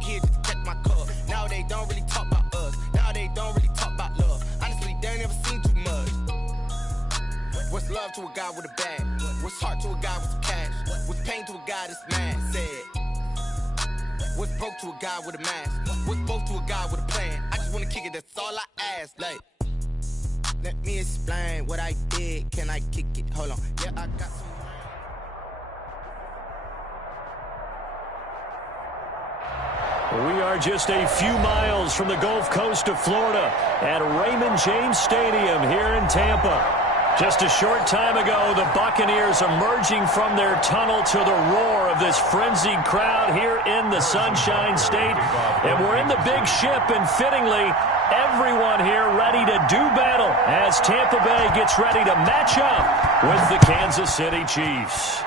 back here just to catch my cup. Now they don't really talk about us. Now they don't really talk about love. Honestly, they ain't never seen too much. What's love to a guy with a bag? What's heart to a guy with some cash? What's pain to a guy that's mad? Said. What's broke to a guy with a mask? What's both to a guy with a plan? I just wanna kick it, that's all I ask. Like, let me explain what I did. Can I kick it? Hold on. Yeah, I got some. We are just a few miles from the Gulf Coast of Florida at Raymond James Stadium here in Tampa. Just a short time ago, the Buccaneers emerging from their tunnel to the roar of this frenzied crowd here in the Sunshine State. And we're in the big ship, and fittingly, everyone here ready to do battle as Tampa Bay gets ready to match up with the Kansas City Chiefs.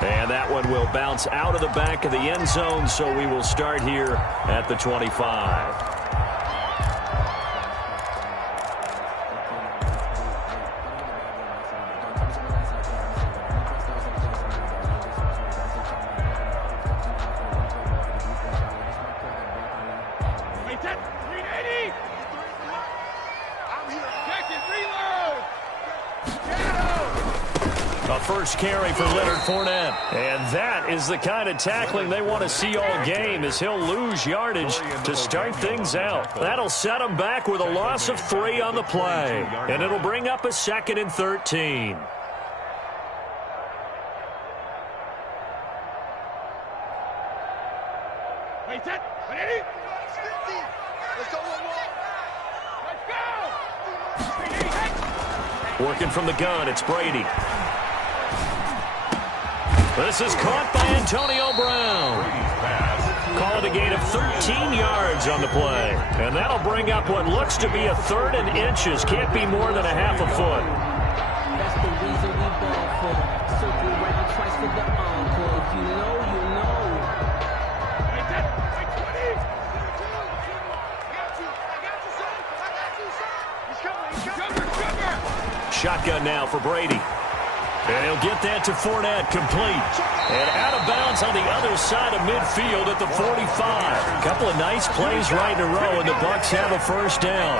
And that one will bounce out of the back of the end zone, so we will start here at the 25. First carry for Leonard Fournette. And that is the kind of tackling they want to see all game, as he'll lose yardage to start things out. That'll set him back with a loss of 3 on the play. And it'll bring up a 2nd and 13. Working from the gun, it's Brady. This is caught by Antonio Brown. Call it a gain of 13 yards on the play. And that'll bring up what looks to be a 3rd and inches. Can't be more than a half a foot. That's the reason we ball for. Circle right twice for the encore. If you know, you know. Shotgun now for Brady. And he'll get that to Fournette, complete. And out of bounds on the other side of midfield at the 45. A couple of nice plays right in a row, and the Bucs have a first down.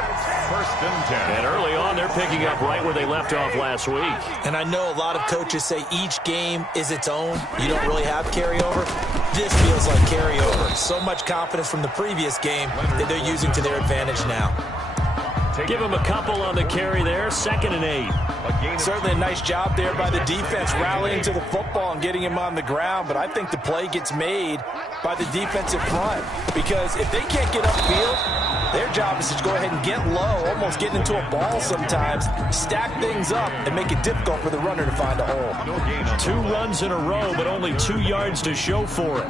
1st and 10. And early on, they're picking up right where they left off last week. And I know a lot of coaches say each game is its own. You don't really have carryover. This feels like carryover. So much confidence from the previous game that they're using to their advantage now. Give him a couple on the carry there. 2nd and 8. Certainly a nice job there by the defense rallying to the football and getting him on the ground, but I think the play gets made by the defensive front, because if they can't get upfield, their job is to go ahead and get low, almost get into a ball sometimes, stack things up, and make it difficult for the runner to find a hole. 2 runs in a row, but only 2 yards to show for it.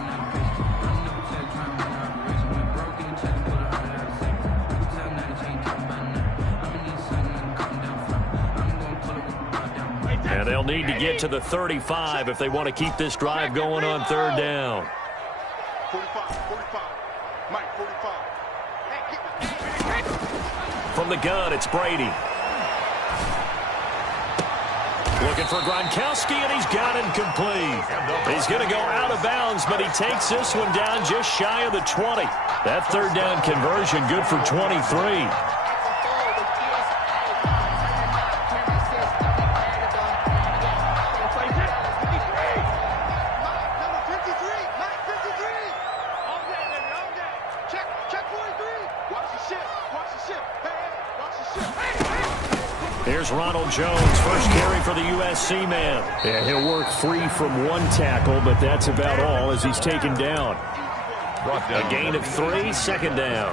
And they'll need to get to the 35 if they want to keep this drive going on 3rd down. 45. Mike, 45. From the gun, it's Brady. Looking for Gronkowski, and he's got it complete. He's going to go out of bounds, but he takes this one down just shy of the 20. That 3rd down conversion good for 23. Here's Ronald Jones, first carry for the USC man. Yeah, he'll work free from 1 tackle, but that's about all as he's taken down. A gain of 3, 2nd down.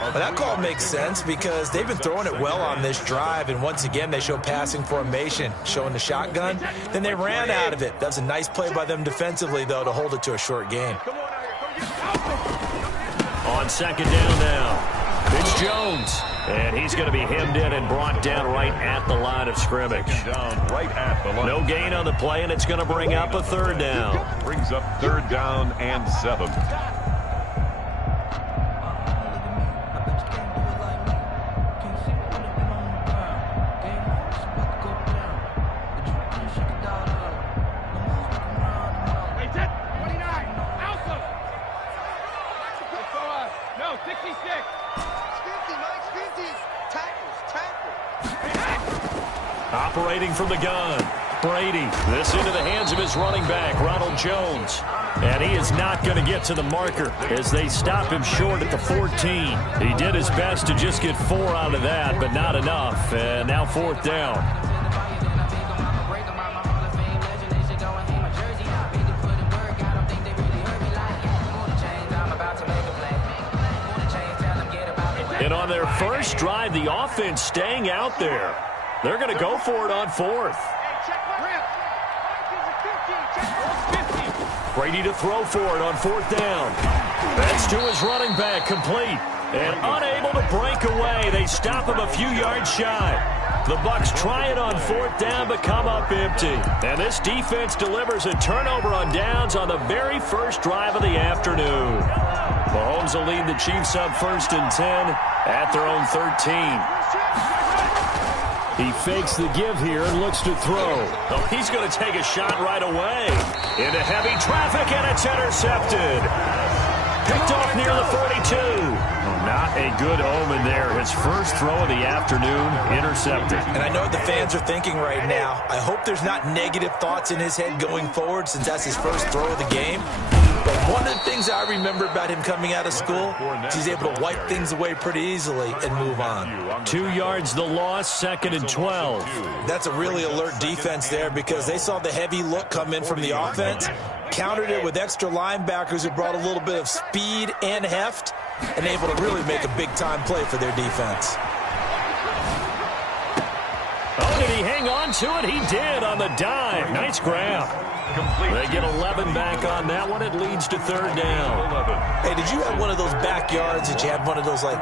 Well, that call makes sense because they've been throwing it well on this drive, and once again they show passing formation, showing the shotgun. Then they ran out of it. That was a nice play by them defensively, though, to hold it to a short gain. On 2nd down now, it's Jones. And he's going to be hemmed in and brought down right at the line of scrimmage. No gain on the play, and it's going to bring up a 3rd down. Brings up 3rd down and 7. operating from the gun. Brady, this into the hands of his running back, Ronald Jones. And he is not going to get to the marker as they stop him short at the 14. He did his best to just get 4 out of that, but not enough. And now 4th down. And on their first drive, the offense staying out there. They're going to go for it on 4th. Brady to throw for it on 4th down. That's to his running back, complete. And unable to break away. They stop him a few yards shy. The Bucs try it on 4th down, but come up empty. And this defense delivers a turnover on downs on the very first drive of the afternoon. Mahomes will lead the Chiefs up 1st and 10 at their own 13. He fakes the give here and looks to throw. Oh, he's going to take a shot right away. Into heavy traffic, and it's intercepted. Picked off near the 42. Not a good omen there. His first throw of the afternoon, intercepted. And I know what the fans are thinking right now. I hope there's not negative thoughts in his head going forward since that's his first throw of the game. But one of the things I remember about him coming out of school is he's able to wipe things away pretty easily and move on. 2 yards the loss, 2nd and 12. That's a really alert defense there because they saw the heavy look come in from the offense, countered it with extra linebackers who brought a little bit of speed and heft, and able to really make a big-time play for their defense. Oh, did he hang on to it? He did on the dive. Nice grab. They get 11 back on that one. It leads to 3rd down. Hey, did you have one of those backyards that you had one of those, like,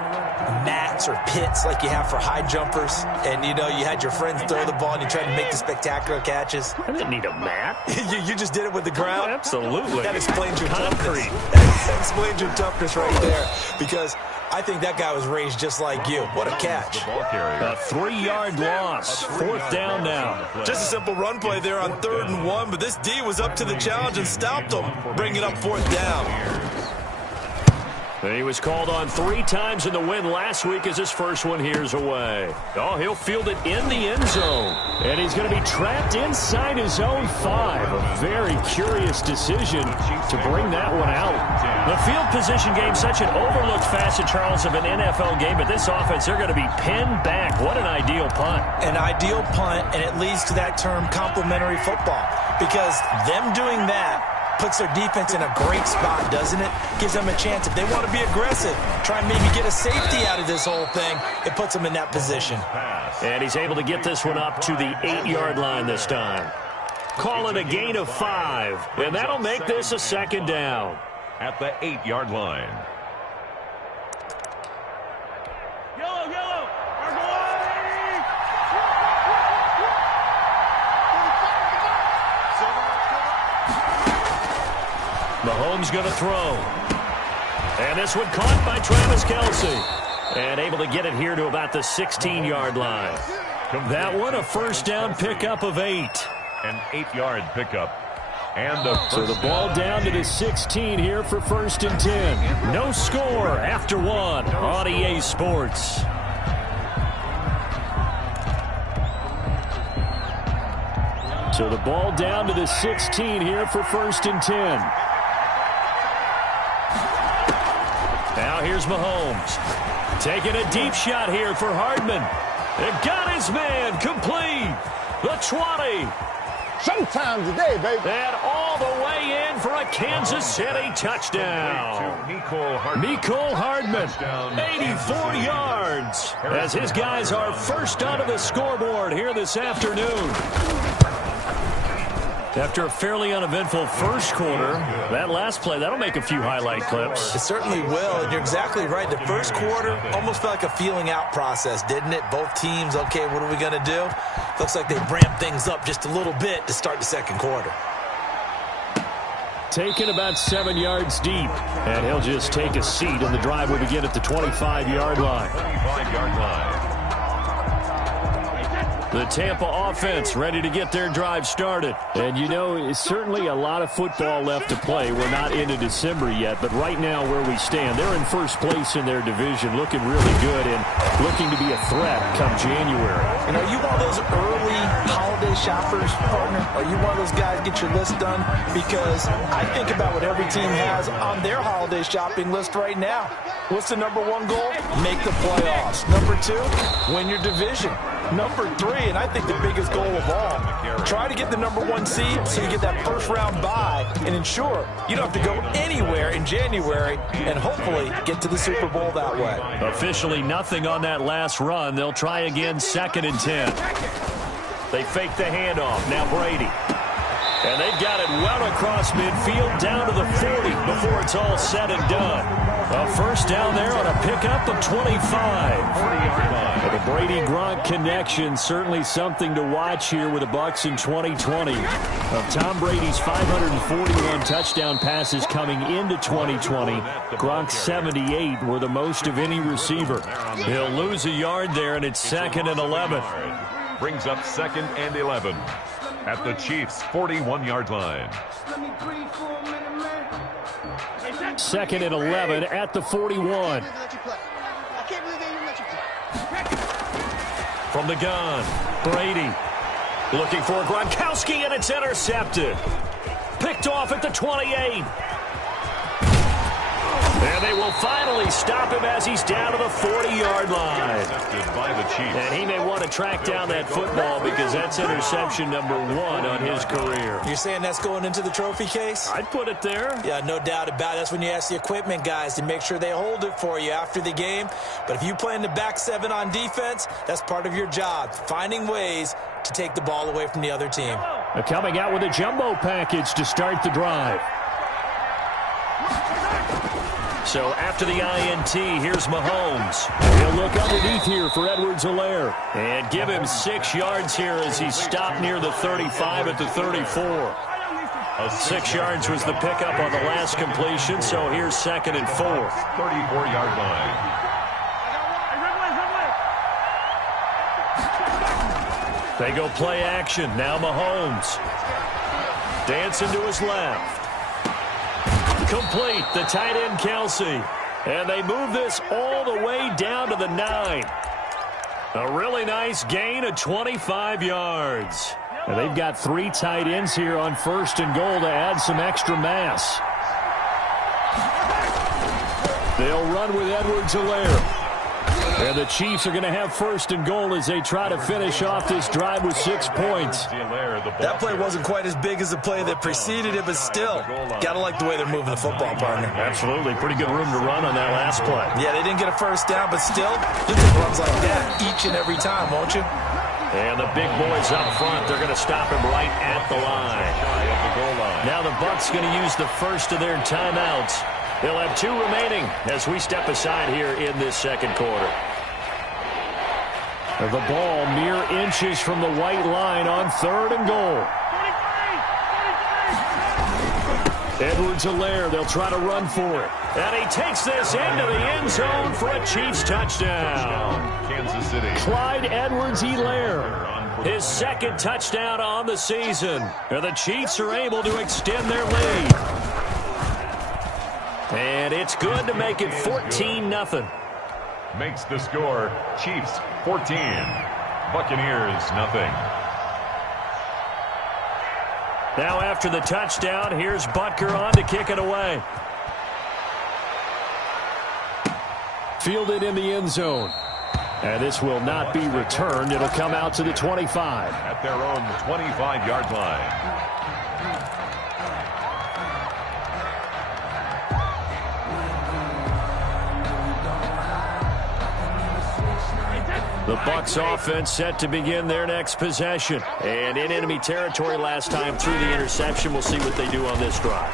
mats or pits like you have for high jumpers? And, you know, you had your friends throw the ball and you tried to make the spectacular catches? I didn't need a mat. you just did it with the ground? Absolutely. That explains your concrete. That explains your toughness right there because I think that guy was raised just like you. What a catch. A 3-yard loss. 4th down now. Just a simple run play there on 3rd and 1, but this D was up to the challenge and stopped him, bringing up 4th down. He was called on 3 times in the win last week as his first one here's away. Oh, he'll field it in the end zone. And he's going to be trapped inside his own 5. A very curious decision to bring that one out. The field position game, such an overlooked facet, Charles, of an NFL game. But this offense, they're going to be pinned back. What an ideal punt. An ideal punt, and it leads to that term complementary football. Because them doing that puts their defense in a great spot, doesn't it? Gives them a chance. If they want to be aggressive, try and maybe get a safety out of this whole thing, it puts them in that position. And he's able to get this one up to the 8-yard line this time. Call it a gain of 5, and that'll make this a 2nd down. At the 8-yard line. Mahomes going to throw. And this one caught by Travis Kelce. And able to get it here to about the 16-yard line. That one, a 1st down pickup of 8. An 8-yard pickup. And so the ball down to the 16 here for 1st and 10. No score after 1 on EA Sports. So the ball down to the 16 here for 1st and 10. Now here's Mahomes. Taking a deep shot here for Hardman. It got his man complete. The 20. Showtime today, baby. And all the way in for a Kansas City touchdown. Mecole Hardman, 84 yards. As his guys are first onto the scoreboard here this afternoon. After a fairly uneventful first quarter, that last play, that'll make a few highlight clips. It certainly will, and you're exactly right. The first quarter almost felt like a feeling out process, didn't it? Both teams, okay, what are we going to do? Looks like they ramped things up just a little bit to start the second quarter. Taken about 7 yards deep, and he'll just take a seat, and the drive will begin at the 25-yard line. 25-yard line. The Tampa offense ready to get their drive started. And, you know, it's certainly a lot of football left to play. We're not into December yet, but right now where we stand, they're in first place in their division, looking really good and looking to be a threat come January. You know, you one of those early holiday shoppers, partner? Are you one of those guys get your list done? Because I think about what every team has on their holiday shopping list right now. What's the number one goal? Make the playoffs. Number 2, win your division. Number 3, and I think the biggest goal of all, try to get the number 1 seed so you get that first round bye and ensure you don't have to go anywhere in January and hopefully get to the Super Bowl that way. Officially nothing on that last run. They'll try again 2nd and 10. They fake the handoff. Now Brady. And they've got it well across midfield down to the 40 before it's all said and done. A first down there on a pickup of 25. 40-yard line. The Brady-Gronk connection, certainly something to watch here with the Bucs in 2020. Of Tom Brady's 541 touchdown passes coming into 2020, Gronk's 78 were the most of any receiver. He'll lose a yard there, and it's 2nd and 11. Brings up 2nd and 11 at the Chiefs' 41-yard line. 2nd and 11 at the 41. From the gun, Brady looking for Gronkowski, and it's intercepted. Picked off at the 28. And they will finally stop him as he's down to the 40-yard line. And he may want to track down that football because that's interception number 1 on his career. You're saying that's going into the trophy case? I'd put it there. Yeah, no doubt about it. That's when you ask the equipment guys to make sure they hold it for you after the game. But if you play in the back 7 on defense, that's part of your job, finding ways to take the ball away from the other team. They're coming out with a jumbo package to start the drive. So after the INT, here's Mahomes. He'll look underneath here for Edwards-Helaire. And give him 6 yards here as he's stopped near the 35 at the 34. 6 yards was the pickup on the last completion, so here's 2nd and 4. 34-yard line. They go play action. Now Mahomes. Dancing to his left. Complete, the tight end Kelsey. And they move this all the way down to the 9. A really nice gain of 25 yards. And they've got 3 tight ends here on 1st and goal to add some extra mass. They'll run with Edwards-Helaire. And the Chiefs are going to have 1st and goal as they try to finish off this drive with 6 points. That play wasn't quite as big as the play that preceded it, but still, got to like the way they're moving the football, partner. Absolutely. Pretty good room to run on that last play. Yeah, they didn't get a first down, but still, you'll take runs like that each and every time, won't you? And the big boys up front, they're going to stop him right at the line. Now the Bucs going to use the first of their timeouts. They'll have 2 remaining as we step aside here in this 2nd quarter. The ball mere inches from the white line on 3rd and goal. Edwards-Helaire, they'll try to run for it. And he takes this into the end zone for a Chiefs touchdown. Kansas City. Clyde Edwards-Helaire, his 2nd touchdown on the season. And the Chiefs are able to extend their lead. And it's good to make it 14-0. Makes the score Chiefs 14, Buccaneers nothing. Now after the touchdown, here's Butker on to kick it away. Fielded in the end zone. And this will not be returned. It'll come out to the 25. At their own 25-yard line. The Bucs offense set to begin their next possession. And in enemy territory last time through the interception. We'll see what they do on this drive.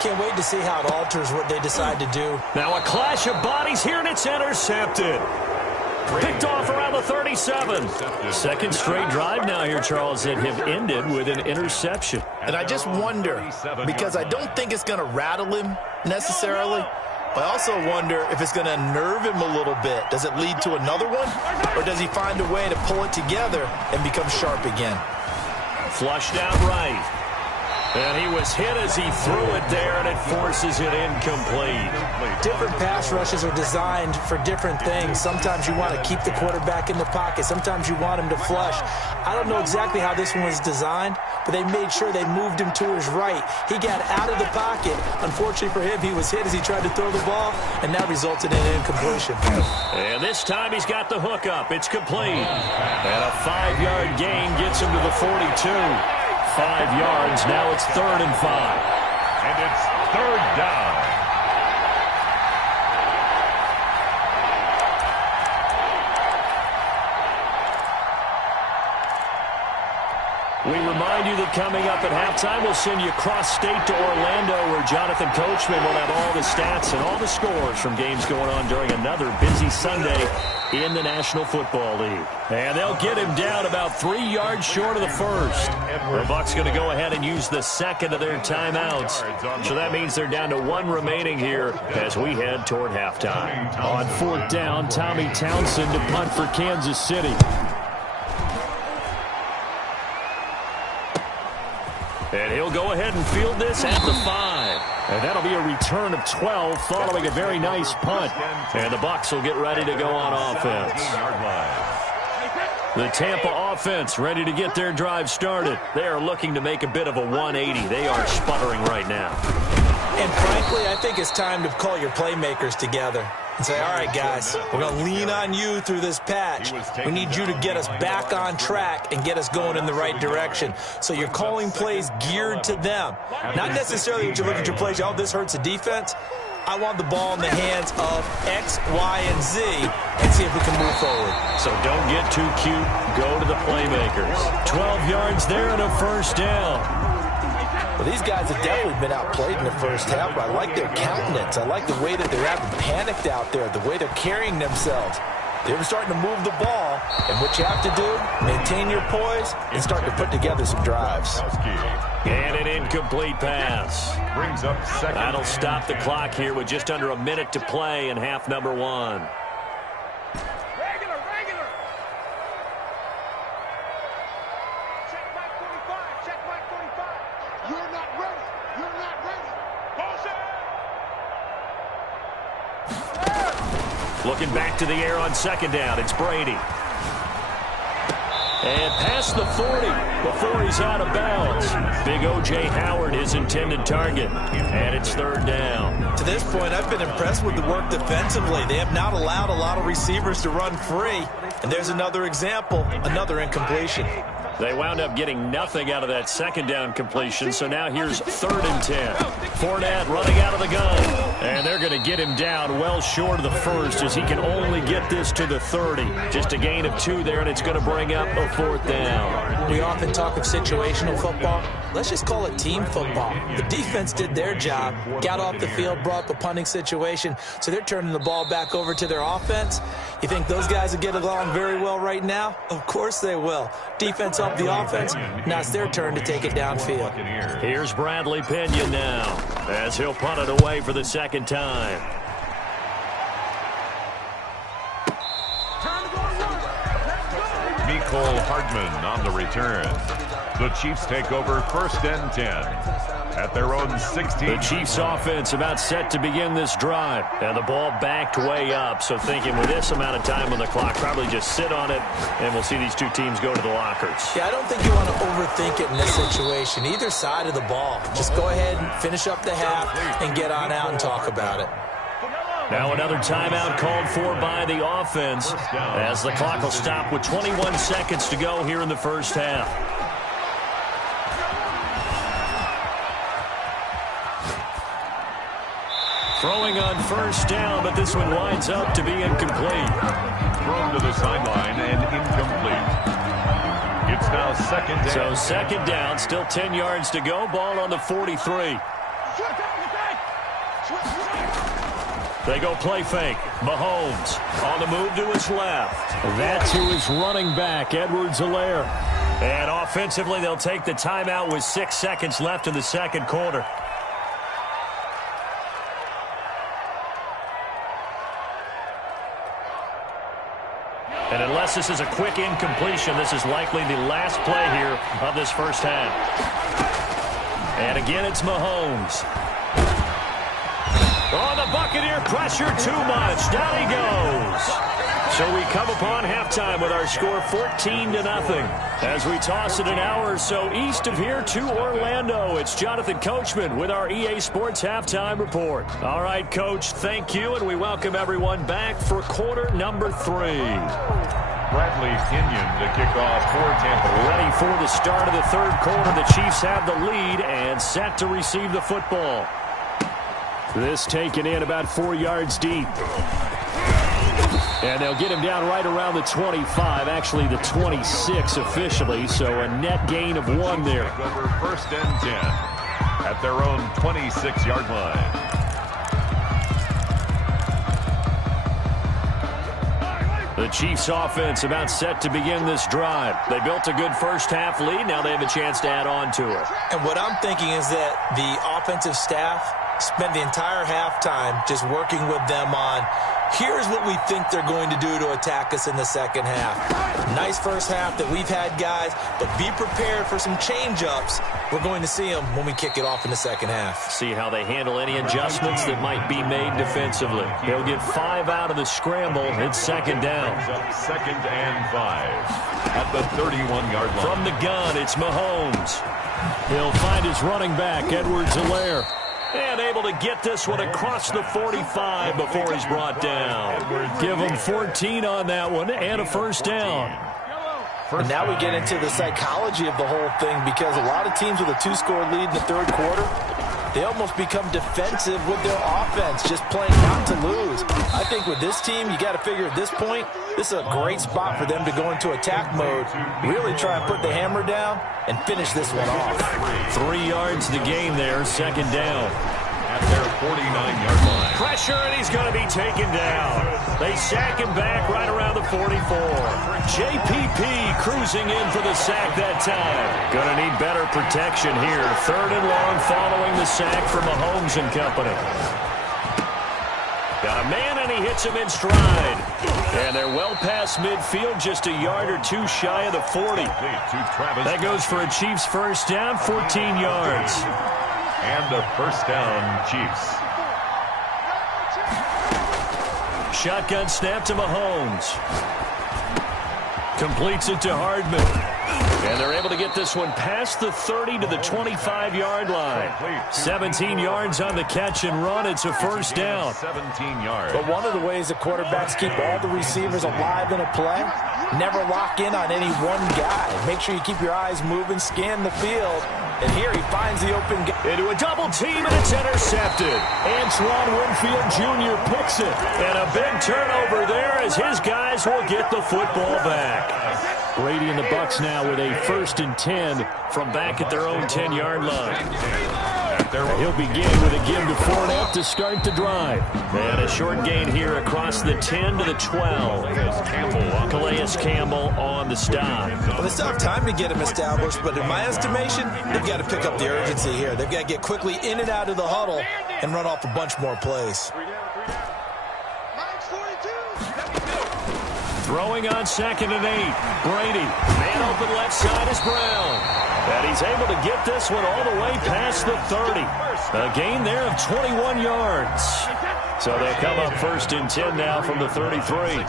Can't wait to see how it alters what they decide to do. Now a clash of bodies here, and it's intercepted. Picked off around the 37. 2nd straight drive now here, Charles, that have ended with an interception. And I just wonder, because I don't think it's going to rattle him necessarily, I also wonder if it's going to unnerve him a little bit. Does it lead to another one? Or does he find a way to pull it together and become sharp again? Flushed out right. And he was hit as he threw it there, and it forces it incomplete. Different pass rushes are designed for different things. Sometimes you want to keep the quarterback in the pocket. Sometimes you want him to flush. I don't know exactly how this one was designed, but they made sure they moved him to his right. He got out of the pocket. Unfortunately for him, he was hit as he tried to throw the ball, and that resulted in an incompletion. And this time he's got the hook up. It's complete. And a 5-yard gain gets him to the 42. 5 yards. Now it's 3rd and 5. And it's 3rd down. We remind you that coming up at halftime, we'll send you cross-state to Orlando, where Jonathan Coachman will have all the stats and all the scores from games going on during another busy Sunday in the National Football League. And they'll get him down about 3 yards short of the first. The Bucs going to go ahead and use the second of their timeouts. So that means they're down to 1 remaining here as we head toward halftime. On 4th down, Tommy Townsend to punt for Kansas City. And he'll go ahead and field this at the 5. And that'll be a return of 12 following a very nice punt. And the Bucs will get ready to go on offense. The Tampa offense ready to get their drive started. They are looking to make a bit of a 180. They are sputtering right now. And frankly, I think it's time to call your playmakers together and say, all right, guys, we're going to lean on you through this patch. We need you to get us back on track and get us going in the right direction. So you're calling plays geared to them. Not necessarily when you look at your plays, oh, this hurts the defense. I want the ball in the hands of X, Y, and Z and see if we can move forward. So don't get too cute. Go to the playmakers. 12 yards there and a 1st down. Well, these guys have definitely been outplayed in the first half, but I like their countenance. I like the way that they're acting panicked out there, the way they're carrying themselves. They're starting to move the ball, and what you have to do, maintain your poise and start to put together some drives. And an incomplete pass. Brings up 2nd. That'll stop the clock here with just under a minute to play in half number 1. Looking back to the air on 2nd down. It's Brady. And past the 40 before he's out of bounds. Big O.J. Howard, his intended target. And it's 3rd down. To this point, I've been impressed with the work defensively. They have not allowed a lot of receivers to run free. And there's another example, another incompletion. They wound up getting nothing out of that 2nd down completion, so now here's 3rd and 10. Fournette running out of the gun. And they're going to get him down well short of the 1st as he can only get this to the 30. Just a gain of 2 there, and it's going to bring up a 4th down. We often talk of situational football. Let's just call it team football. The defense did their job, got off the field, brought up a punting situation, so they're turning the ball back over to their offense. You think those guys will get along very well right now? Of course they will. Defense up the offense. Now it's their turn to take it downfield. Here's Bradley Pinion now as he'll punt it away for the 2nd time. Mecole Hardman on the return. The Chiefs take over 1st and 10 at their own 16. The Chiefs offense about set to begin this drive. And the ball backed way up. So thinking with this amount of time on the clock, probably just sit on it, and we'll see these two teams go to the lockers. Yeah, I don't think you want to overthink it in this situation. Either side of the ball. Just go ahead and finish up the half and get on out and talk about it. Now another timeout called for by the offense as the clock will stop with 21 seconds to go here in the first half. Throwing on 1st down, but this one winds up to be incomplete. Thrown to the sideline and incomplete. It's now 2nd down. So 2nd down, still 10 yards to go. Ball on the 43. They go play fake. Mahomes on the move to his left. That's who is running back, Edwards-Helaire. And offensively, they'll take the timeout with 6 seconds left in the 2nd quarter. And unless this is a quick incompletion, this is likely the last play here of this first half. And again, it's Mahomes. Oh, the Buccaneer pressure too much. Down he goes. So we come upon halftime with our score 14-0. As we toss it an hour or so east of here to Orlando, it's Jonathan Coachman with our EA Sports Halftime Report. All right, Coach, thank you, and we welcome everyone back for quarter number 3. Bradley Kenyon to kick off for Tampa. Ready for the start of the third quarter. The Chiefs have the lead and set to receive the football. This taken in about 4 yards deep. And they'll get him down right around the 25, actually the 26 officially, so a net gain of 1 there. Over first and 10 at their own 26-yard line. The Chiefs offense about set to begin this drive. They built a good first half lead. Now they have a chance to add on to it. And what I'm thinking is that the offensive staff spent the entire halftime just working with them on, here's what we think they're going to do to attack us in the second half. Nice first half that we've had, guys, but be prepared for some change-ups. We're going to see them when we kick it off in the second half. See how they handle any adjustments that might be made defensively. They'll get 5 out of the scramble. It's second down. Second and 5 at the 31-yard line. From the gun, it's Mahomes. He'll find his running back, Edwards-Helaire. And able to get this one across the 45 before he's brought down. Give him 14 on that one and a first down. And now we get into the psychology of the whole thing, because a lot of teams with a 2-score lead in the third quarter, they almost become defensive with their offense, just playing not to lose. I think with this team, you got to figure at this point, this is a great spot for them to go into attack mode, really try and put the hammer down and finish this one off. 3 yards the gain there, second down. At their 49-yard line. Pressure, and he's going to be taken down. They sack him back right around the 44. JPP cruising in for the sack that time. Going to need better protection here. Third and long following the sack from Mahomes and company. Got a man, and he hits him in stride. And they're well past midfield, just a yard or 2 shy of the 40. That goes for a Chiefs first down, 14 yards. And a first down, Chiefs. Shotgun snap to Mahomes. Completes it to Hardman. And they're able to get this one past the 30 to the 25-yard line. 17 yards on the catch and run. It's a first down. 17 yards. But one of the ways that quarterbacks keep all the receivers alive in a play, never lock in on any one guy. Make sure you keep your eyes moving, scan the field. And here he finds the open guy. Into a double team, and it's intercepted. Antoine Winfield Jr. picks it. And a big turnover there as his guys will get the football back. Brady and the Bucs now with a first and 10 from back at their own 10-yard line. He'll begin with a give to Fournette to start the drive. And a short gain here across the 10 to the 12. Calais Campbell on the stop. Well, they still have time to get him established, but in my estimation, they've got to pick up the urgency here. They've got to get quickly in and out of the huddle and run off a bunch more plays. Throwing on second and 8. Brady. Man open left side is Brown. And he's able to get this one all the way past the 30. A gain there of 21 yards. So they'll come up first and 10 now from the 33.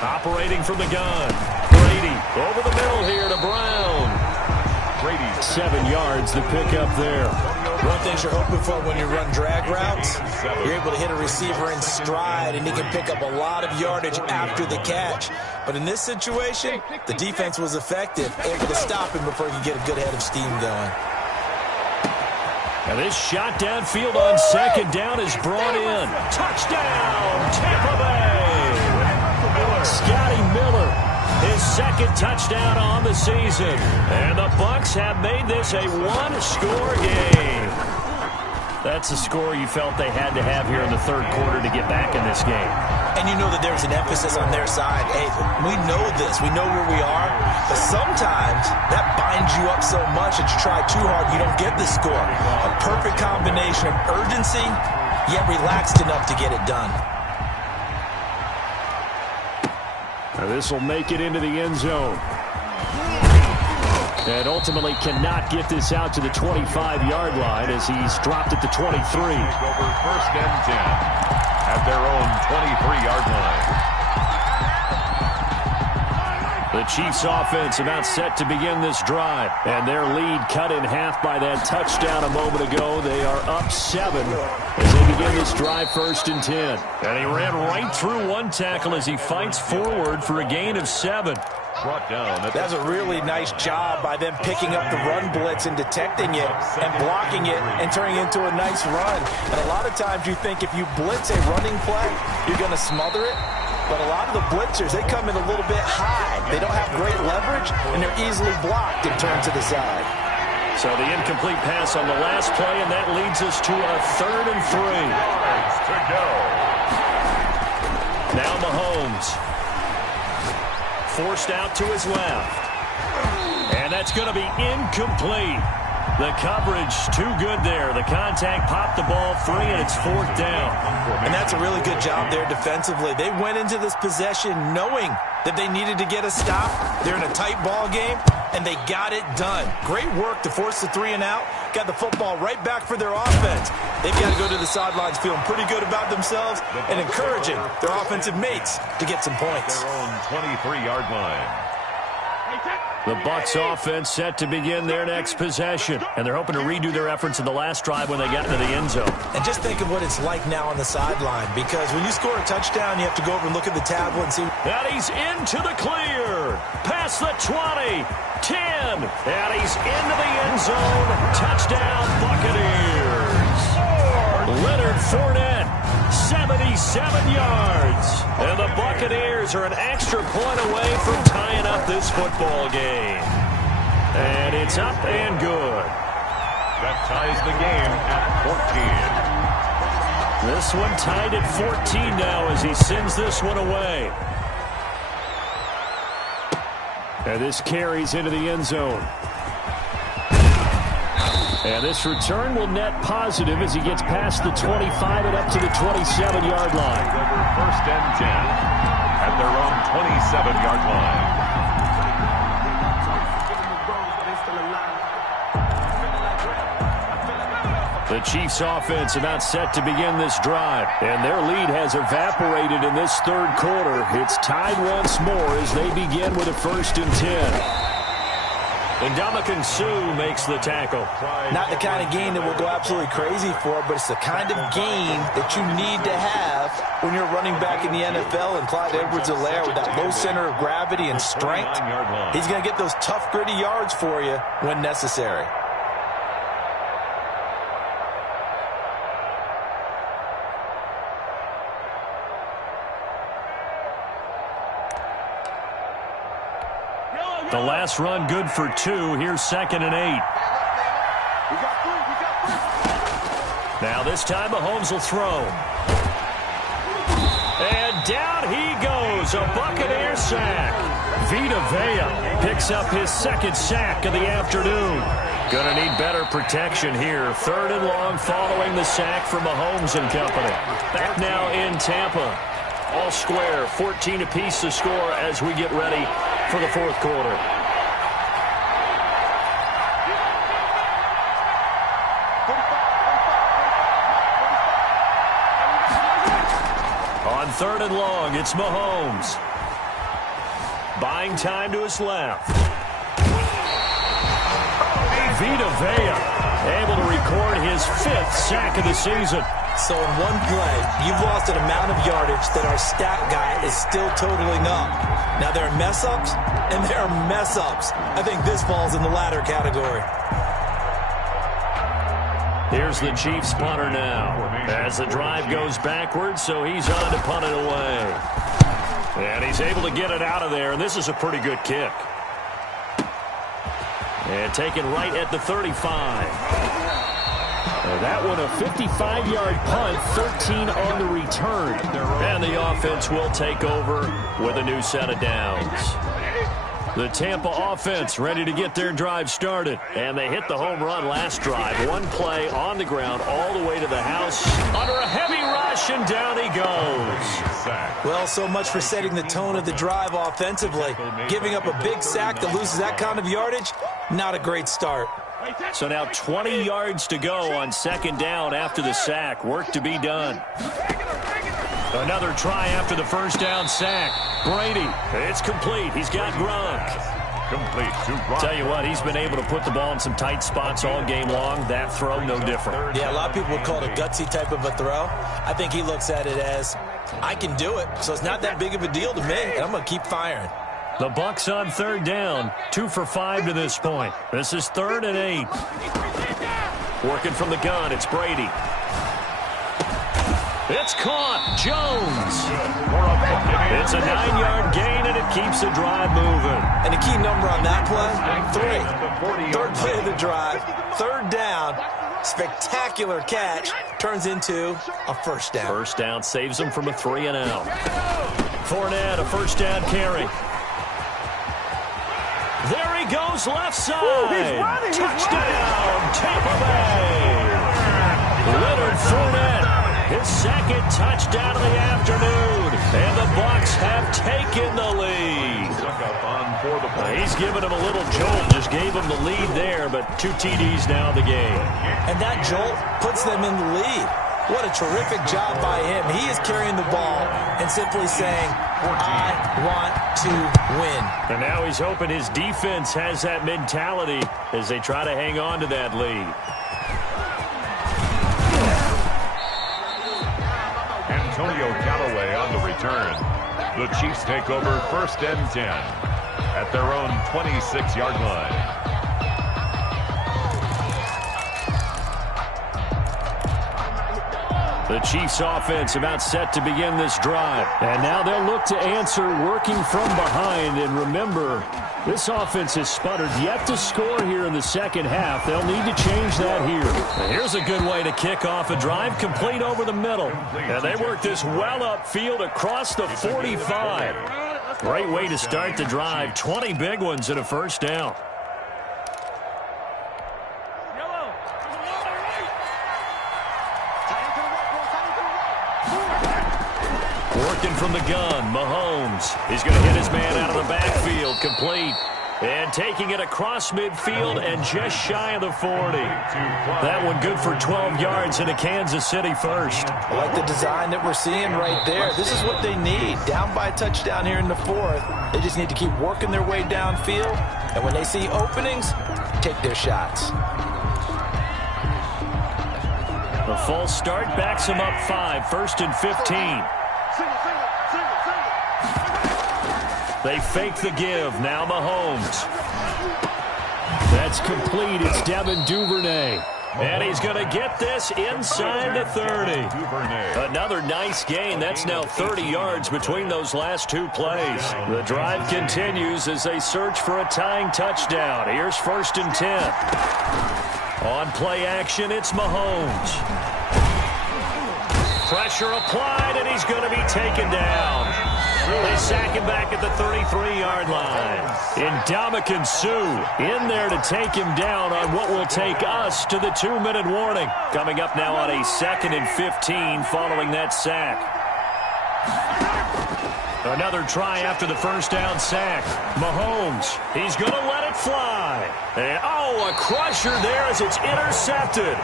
Operating from the gun. Brady over the middle here to Brown. Brady 7 yards to pick up there. One thing you're hoping for when you run drag routes, you're able to hit a receiver in stride, and he can pick up a lot of yardage after the catch. But in this situation, the defense was effective, able to stop him before he could get a good head of steam going. And this shot downfield on second down is brought in. Touchdown, Tampa Bay! Scotty Miller, his second touchdown on the season. And the Bucs have made this a one-score game. That's a score you felt they had to have here in the third quarter to get back in this game. And you know that there's an emphasis on their side. Hey, we know this. We know where we are. But sometimes that binds you up so much that you try too hard, you don't get the score. A perfect combination of urgency, yet relaxed enough to get it done. This will make it into the end zone. And ultimately cannot get this out to the 25-yard line as he's dropped at the 23. Over first and 10 at their own 23-yard line. The Chiefs offense about set to begin this drive. And their lead cut in half by that touchdown a moment ago. They are up 7 as they begin this drive first and 10. And he ran right through one tackle as he fights forward for a gain of 7. Brought down. That's a really nice job by them picking up the run blitz and detecting it and blocking it and turning it into a nice run. And a lot of times you think if you blitz a running play, you're going to smother it. But a lot of the blitzers, they come in a little bit high. They don't have great leverage, and they're easily blocked and turned to the side. So the incomplete pass on the last play, and that leads us to a 3rd and 3. To go. Now Mahomes. Forced out to his left. And that's going to be incomplete. The coverage too good there. The contact popped the ball free, and it's 4th down. And that's a really good job there defensively. They went into this possession knowing that they needed to get a stop. They're in a tight ball game, and they got it done. Great work to force the 3 and out. Got the football right back for their offense. They've got to go to the sidelines feeling pretty good about themselves and encouraging their offensive mates to get some points. Their own 23-yard line. The Bucs offense set to begin their next possession. And they're hoping to redo their efforts in the last drive when they got into the end zone. And just think of what it's like now on the sideline, because when you score a touchdown, you have to go over and look at the tablet and see. And he's into the clear. Past the 20, 10. And he's into the end zone. Touchdown, Buccaneers. Leonard Fournette, 77 yards. And the Buccaneers are an extra point away from tying up this football game. And it's up and good. That ties the game at 14. This one tied at 14 now as he sends this one away. And this carries into the end zone. And this return will net positive as he gets past the 25 and up to the 27-yard line. Over first and 10 at their own 27-yard line. The Chiefs offense about set to begin this drive. And their lead has evaporated in this 3rd quarter. It's tied once more as they begin with a 1st and 10. And Ndamukong Suh makes the tackle. Not the kind of game that we'll go absolutely crazy for, but it's the kind of game that you need to have when you're running back in the NFL. And Clyde Edwards-Helaire with that low center of gravity and strength, he's going to get those tough, gritty yards for you when necessary. The last run good for 2. Here's 2nd and 8. Now this time Mahomes will throw. And down he goes. A Buccaneer sack. Vita Vea picks up his 2nd sack of the afternoon. Gonna need better protection here. 3rd and long following the sack from Mahomes and company. Back now in Tampa. All square. 14 apiece to score as we get ready for the 4th quarter. On 3rd and long, it's Mahomes. Buying time to his left. Vita Vea able to record his 5th sack of the season. So in one play, you've lost an amount of yardage that our stat guy is still totaling up. Now, there are mess-ups, and there are mess-ups. I think this falls in the latter category. Here's the Chiefs punter now. As the drive goes backwards, so he's on to punt it away. And he's able to get it out of there, and this is a pretty good kick. And taken right at the 35. And that one a 55-yard punt, 13 on the return. And the offense will take over with a new set of downs. The Tampa offense ready to get their drive started. And they hit the home run last drive. One play on the ground all the way to the house. Under a heavy rush, and down he goes. Well, so much for setting the tone of the drive offensively. Giving up a big sack that loses that kind of yardage, not a great start. So now 20 yards to go on second down after the sack. Work to be done. Another try after the first down sack. Brady, it's complete. He's got Gronk. Complete to Gronk. Tell you what, he's been able to put the ball in some tight spots all game long. That throw, no different. Yeah, a lot of people would call it a gutsy type of a throw. I think he looks at it as, I can do it, so it's not that big of a deal to me, and I'm going to keep firing. The Bucs on third down. 2 for 5 to this point. This is 3rd and 8. Working from the gun, it's Brady. It's caught. Jones. It's a 9-yard gain, and it keeps the drive moving. And the key number on that play, 3. Third play of the drive, third down, spectacular catch, turns into a first down. First down saves him from a 3-and-out. Fournette, a first down carry. There he goes, left side. Touchdown, Tampa Bay. Leonard Fournette. His second touchdown of the afternoon. And the Bucs have taken the lead. He's given him a little jolt. Just gave him the lead there, but 2 TDs now in the game. And that jolt puts them in the lead. What a terrific job by him. He is carrying the ball and simply saying, I want to win. And now he's hoping his defense has that mentality as they try to hang on to that lead. Antonio Callaway on the return. The Chiefs take over 1st and 10 at their own 26-yard line. The Chiefs offense about set to begin this drive. And now they'll look to answer working from behind. And remember, this offense has sputtered yet to score here in the second half. They'll need to change that here. And here's a good way to kick off a drive, complete over the middle. And they work this well upfield across the 45. Great way to start the drive. 20 big ones and a first down. Working from the gun, Mahomes. He's going to hit his man out of the backfield, complete. And taking it across midfield and just shy of the 40. That one good for 12 yards into Kansas City first. I like the design that we're seeing right there. This is what they need. Down by a touchdown here in the 4th. They just need to keep working their way downfield. And when they see openings, take their shots. The false start backs him up 5, 1st and 15. They fake the give. Now Mahomes. That's complete. It's Devin Duvernay. And he's going to get this inside the 30. Another nice gain. That's now 30 yards between those last 2 plays. The drive continues as they search for a tying touchdown. Here's 1st and 10. On play action, it's Mahomes. Pressure applied, and he's going to be taken down. They sack him back at the 33-yard line. Ndamukong Suh in there to take him down on what will take us to the 2-minute warning. Coming up now on a 2nd and 15 following that sack. Another try after the first down sack. Mahomes, he's going to let it fly. And, a crusher there as it's intercepted.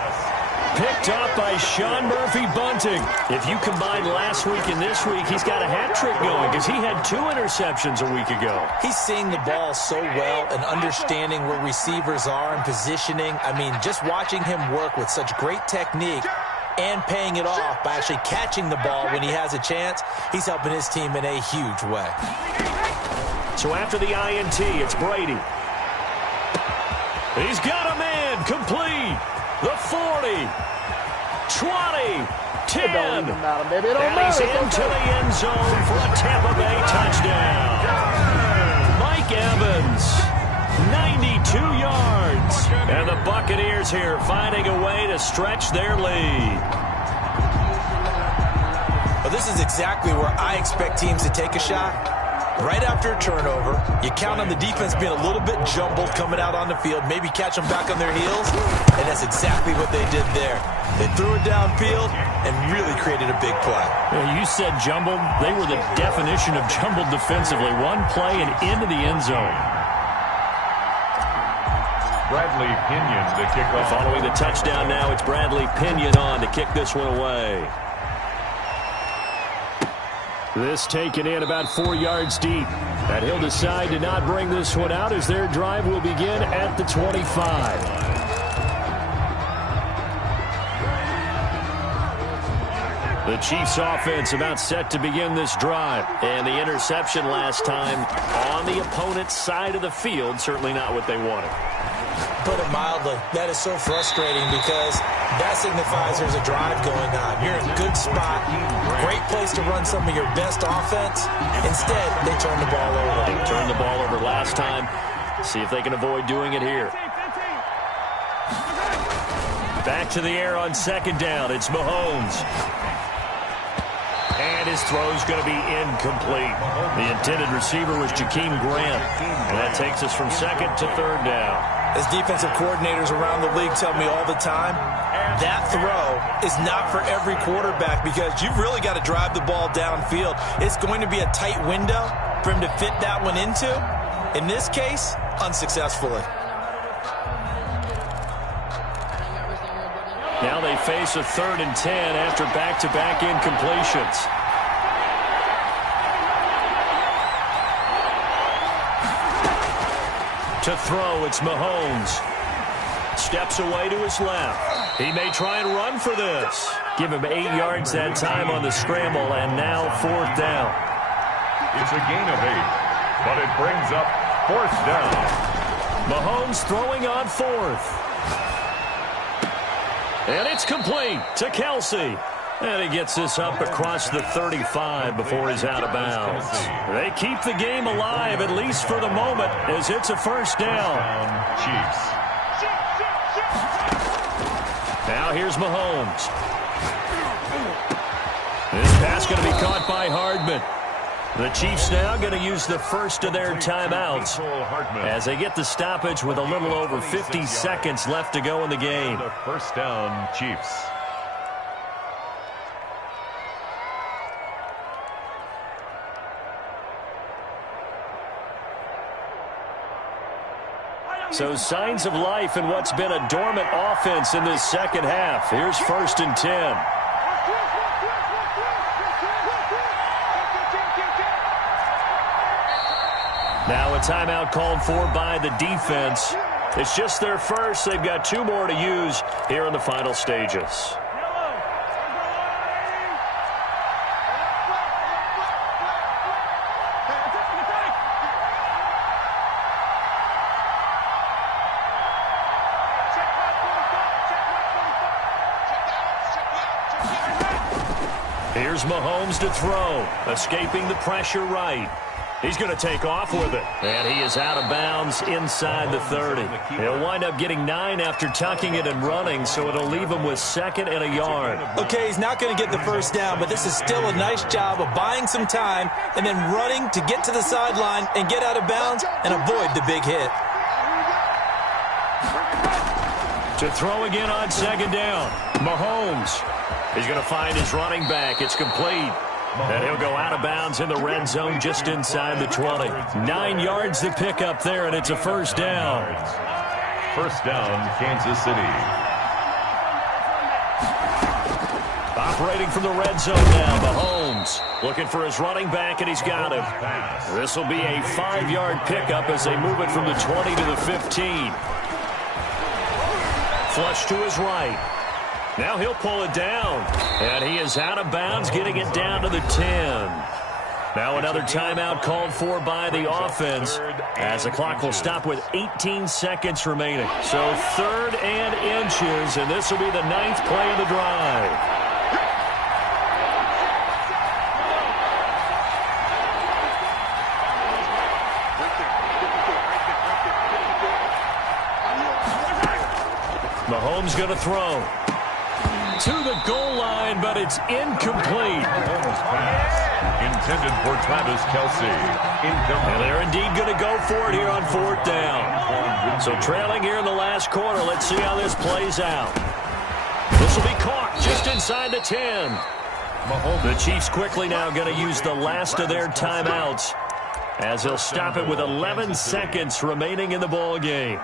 Picked up by Sean Murphy-Bunting. If you combine last week and this week, he's got a hat trick going because he had 2 interceptions a week ago. He's seeing the ball so well and understanding where receivers are and positioning. I mean, just watching him work with such great technique and paying it off by actually catching the ball when he has a chance, he's helping his team in a huge way. So after the INT, it's Brady. He's got a man complete. The 40, 20, 10, and he's into the end zone for a Tampa Bay touchdown. Mike Evans, 92 yards. And the Buccaneers here finding a way to stretch their lead. Well, this is exactly where I expect teams to take a shot. right after a turnover, you count on the defense being a little bit jumbled coming out on the field, maybe catch them back on their heels, and that's exactly what they did there. They threw it downfield and really created a big play. Yeah, you said jumbled. They were the definition of jumbled defensively. One play and into the end zone. Bradley Pinion to kick off. Following the touchdown now, it's Bradley Pinion on to kick this one away. This taken in about 4 yards deep. And he'll decide to not bring this one out as their drive will begin at the 25. The Chiefs offense about set to begin this drive. And the interception last time on the opponent's side of the field, certainly not what they wanted. Put it mildly, that is so frustrating because that signifies there's a drive going on. You're in a good spot, great place to run some of your best offense. Instead, they turn the ball over. They turned the ball over last time. See if they can avoid doing it here. Back to the air on second down. It's Mahomes. And his throw is going to be incomplete. The intended receiver was Jakeem Grant. And that takes us from second to third down. As defensive coordinators around the league tell me all the time, that throw is not for every quarterback because you've really got to drive the ball downfield. It's going to be a tight window for him to fit that one into. In this case, unsuccessfully. Now they face a 3rd and 10 after back-to-back incompletions. To throw, it's Mahomes. Steps away to his left. He may try and run for this. Give him 8 yards that time on the scramble, and now 4th down. It's a gain of 8, but it brings up 4th down. Mahomes throwing on 4th. And it's complete to Kelsey. And he gets this up across the 35 before he's out of bounds. They keep the game alive, at least for the moment, as it's a 1st down. Chiefs. Now here's Mahomes. This pass going to be caught by Hardman. The Chiefs now going to use the first of their timeouts as they get the stoppage with a little over 50 seconds left to go in the game. The 1st down, Chiefs. So signs of life in what's been a dormant offense in this second half. Here's 1st and 10. Now a timeout called for by the defense. It's just their first. They've got 2 more to use here in the final stages. Here's Mahomes to throw, escaping the pressure right. He's going to take off with it. And he is out of bounds inside the 30. He'll wind up getting 9 after tucking it and running, so it'll leave him with 2nd and a yard. Okay, he's not going to get the 1st down, but this is still a nice job of buying some time and then running to get to the sideline and get out of bounds and avoid the big hit. To throw again on 2nd down. Mahomes. He's going to find his running back. It's complete. And he'll go out of bounds in the red zone just inside the 20. 9 yards to pick up there, and it's a 1st down. 1st down, Kansas City. Operating from the red zone now, Mahomes. Looking for his running back, and he's got him. This will be a 5-yard pickup as they move it from the 20 to the 15. Flush to his right. Now he'll pull it down. And he is out of bounds, getting it down to the 10. Now another timeout called for by the offense as the clock will stop with 18 seconds remaining. So 3rd and inches, and this will be the 9th play of the drive. Mahomes going to throw. To the goal line, but it's incomplete. Intended for Travis Kelce. And they're indeed going to go for it here on 4th down. So trailing here in the last quarter. Let's see how this plays out. This will be caught just inside the 10. The Chiefs quickly now going to use the last of their timeouts as they'll stop it with 11 seconds remaining in the ball game.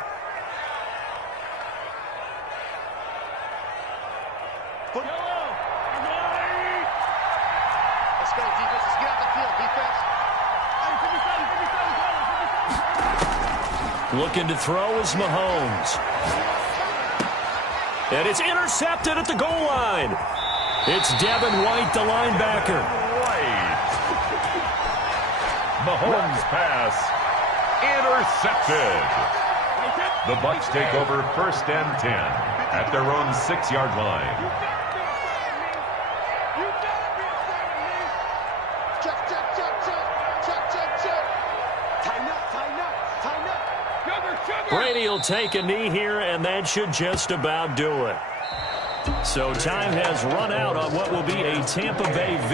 Looking to throw is Mahomes. And it's intercepted at the goal line. It's Devin White, the linebacker. White. Mahomes pass. Intercepted. The Bucs take over 1st and 10 at their own 6-yard line. Brady will take a knee here, and that should just about do it. So time has run out on what will be a Tampa Bay victory.